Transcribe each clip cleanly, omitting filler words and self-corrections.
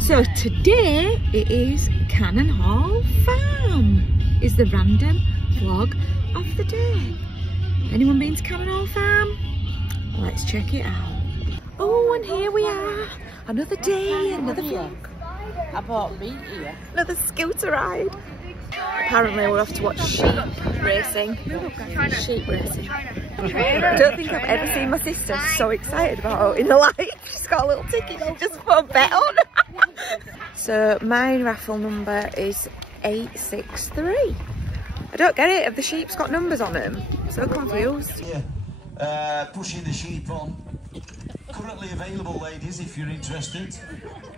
So today it is Cannon Hall Farm. Is the random vlog of the day. Anyone been to Cannon Hall Farm? Let's check it out. Oh, and here we are. Another day, another vlog. I bought meat here. Another scooter ride. Apparently we'll have to watch sheep racing. Sheep racing. I don't think I've ever seen my sister so excited about it in her life. She's got a little ticket she just put a bet on. So my raffle number is 863. I don't get it. Have the sheep's got numbers on them? So confused. Yeah. Pushing the sheep on. Currently available, ladies, if you're interested.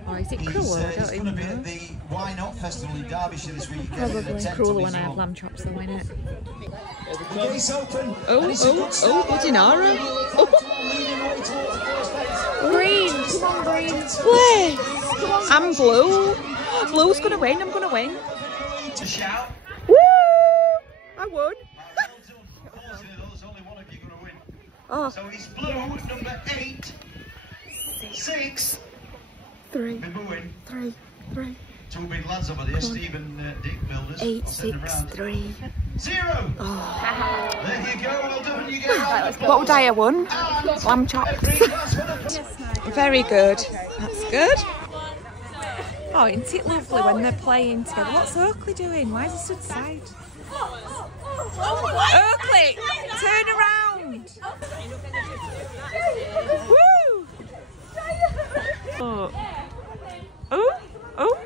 Oh, is it cruel? He's going to be at the Why Not Festival in Derbyshire this weekend. Probably crueler when I have lamb chops though, ain't it? The gate's open. Oh, Budinara. Green, come on, green. Play. I'm blue. Blue's going to win, I'm going to win. To shout. Woo! I won. There's only one of you going to win. Oh. So he's blue, number 8, 6, 3, Number win. 3. Two big lads over there, Stephen Dick Builders. 863. 0. Oh. There you go, well done, you go. What would I have won? Lamb chops. Very good. That's good. Oh, isn't it lovely when they're playing together? What's Oakley doing? Why is he stood aside? Oakley, turn around. Woo! Oh,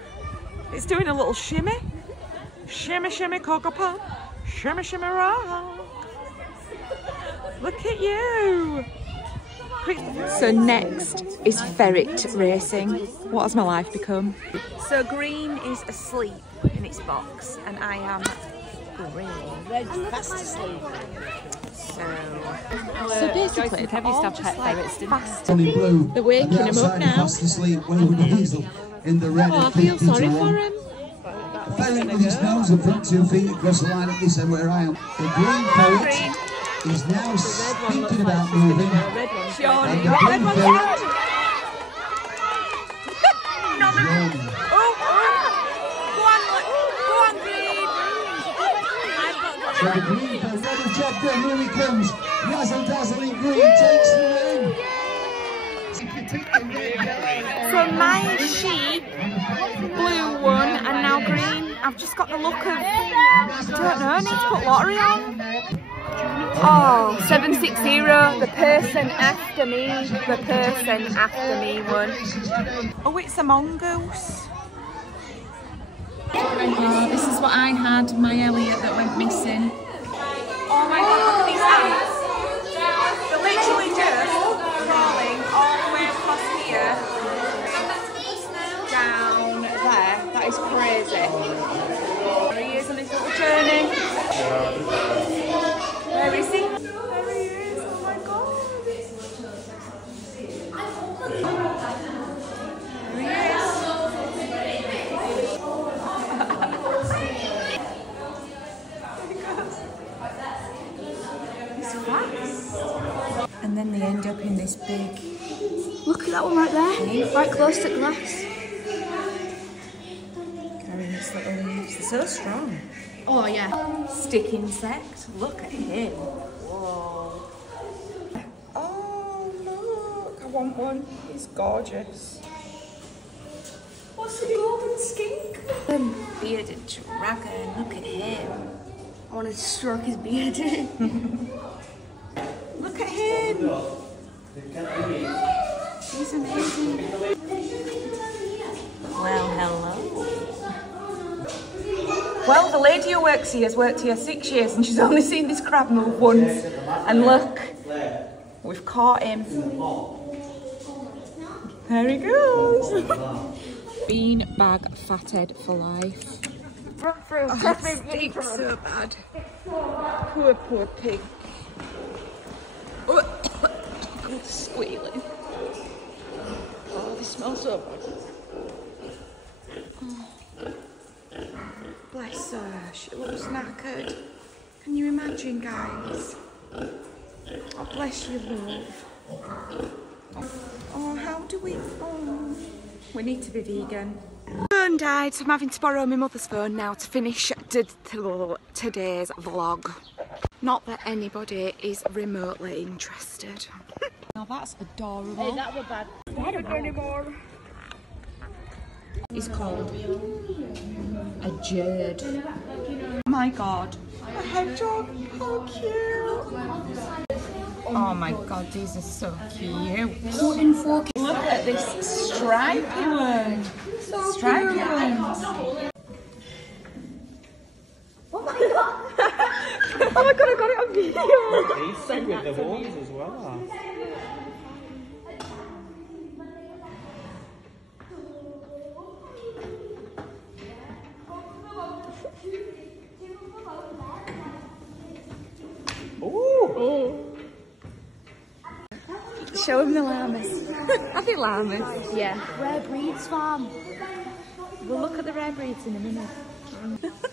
it's doing a little shimmy. Shimmy, shimmy, cocoa pop. Shimmy, shimmy, rock. Look at you. So next is ferret racing. What has my life become? So Green is asleep in its box and I am green. Red's fast asleep. So basically, they're all just like fast. Blue. They're waking him up now. Fast asleep, Wayward Diesel in the red. Oh, I feel sorry for him. The ferret with his nose and front 2 feet across the line at this end where I am. The green ferret is now thinking about moving. And the green ferret. So the green ferret, Robin Chapter, here he comes. Razzle dazzling green takes the win. From my sheep, blue one and now green. I've just got the look of, I don't know, I need to put lottery on. Oh, 760, the person after me won. Oh, it's a mongoose. Oh, this is what I had, my Elliot that went missing. Oh my god, look at these ants. They're literally just crawling all the way across here. Down there. That is crazy. There he is on his little journey. Where is he? There he is. Oh my god. There he is. He's fast. And then they end up in this big. Look at that one right there, right close to the glass. Carrying its little leaves. They're so strong. Oh yeah. Stick insect. Look at him. Whoa. Oh look, I want one. He's gorgeous. What's the golden skink? Bearded dragon. Look at him. I want to stroke his beard. Look at him. He's amazing. Well, hello. Well, the lady who works here has worked here 6 years and she's only seen this crab move once. And look, we've caught him. There he goes. Bean bag fathead for life. Run through. Oh, it stinks so bad. Poor pig. Oh, God, squealing. Oh, they smell so bad. Oh. Bless her, she looks knackered. Can you imagine, guys? Oh, bless you, love. Oh, how do we... Oh. We need to be vegan. Phone died, so I'm having to borrow my mother's phone now to finish today's vlog. Not that anybody is remotely interested. Now that's adorable. Hey, that was bad. I don't know anymore. It's called a jade. Oh my god. A hedgehog. How cute. Oh my god, these are so cute. Look at this stripy one. Stripy one. Oh my god, I got it on video. He's sing with the horns as well. Show him the llamas. Are they llamas? Yeah. Rare breeds farm. We'll look at the rare breeds in a minute.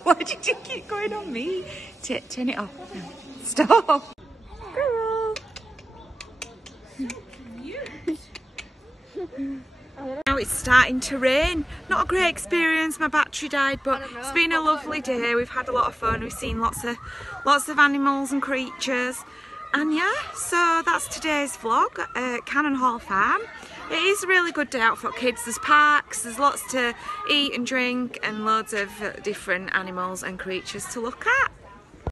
Why did you keep going on me? Turn it off. Stop. Girl. Now it's starting to rain. Not a great experience, my battery died, but it's been a lovely day. We've had a lot of fun. We've seen lots of animals and creatures. And yeah, so that's today's vlog at Cannon Hall Farm. It is a really good day out for kids. There's parks, there's lots to eat and drink and loads of different animals and creatures to look at.